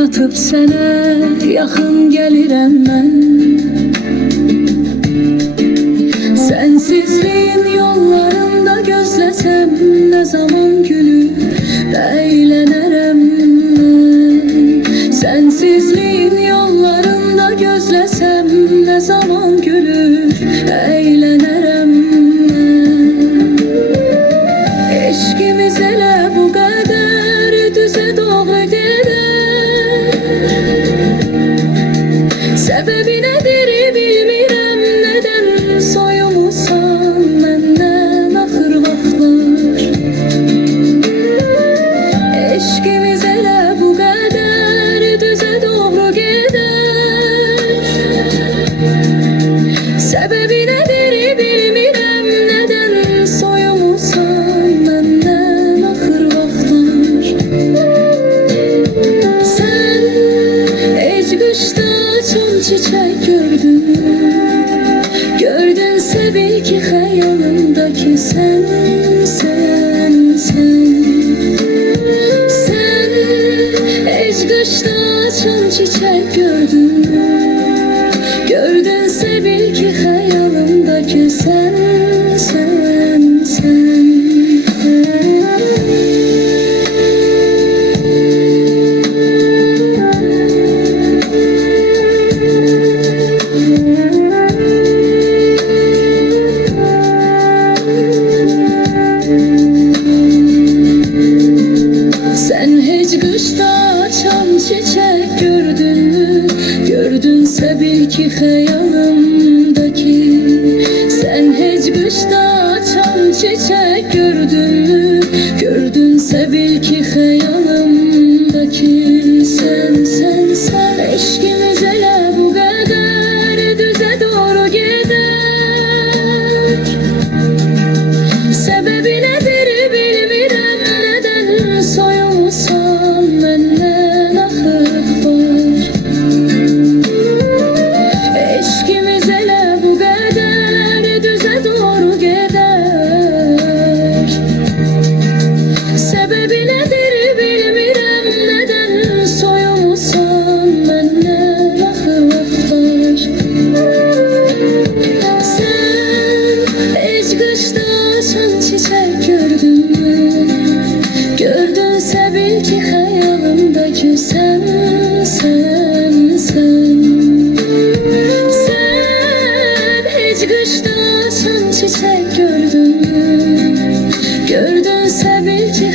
yatıp sənə yaxın gəlirəm mən. Sensizliğin yollarında gözləsəm nə zaman gülüb əylənərəm mən. Sensizliğin yollarında gözləsəm nə zaman gülüb əylənərəm mən. Eşkimiz elə bu qədər düzə doğru gedər. Səbəbi nədir bilmirəm, nədən soyumusan məndən axır vaxtlar. Eşkimiz elə bu qədər düzə doğru gedər. Səbəbi nədir bilmirəm, nədən soyumusan məndən axır vaxtlar. Sən ec qışda açan çiçək gördün, gördünsə bil ki xəyalımdakı sən, sən, sən. Sən ec qışda açan çiçək gördün, gördünsə bil ki xəyalımdakı sən, sən, sən. Sen heç qışda açan çiçək gördünmü? Gördünsə bil ki xəyalımdakı. Sen heç qışda açan çiçək gördünmü? Gördünsə bil ki xəyalımdakı. Sen, sen, sen. Eşkimiz elə bu qədər düzə doğru gedər. Səbəbi nədir bilmirəm, nədən soyumusan məndən axır var. Eşkimiz elə bu qədər düzə doğru gedər. Səbəbi nədir bilmirəm, nədən soyumusan məndən axır vaxtlar. Sən ec qışda açan çiçək gördünmü? Gördünsə bil ki xəyalımdakı sən, sən, sən. Sən heç qışda açan çiçək gördünmü? Gördünsə bil ki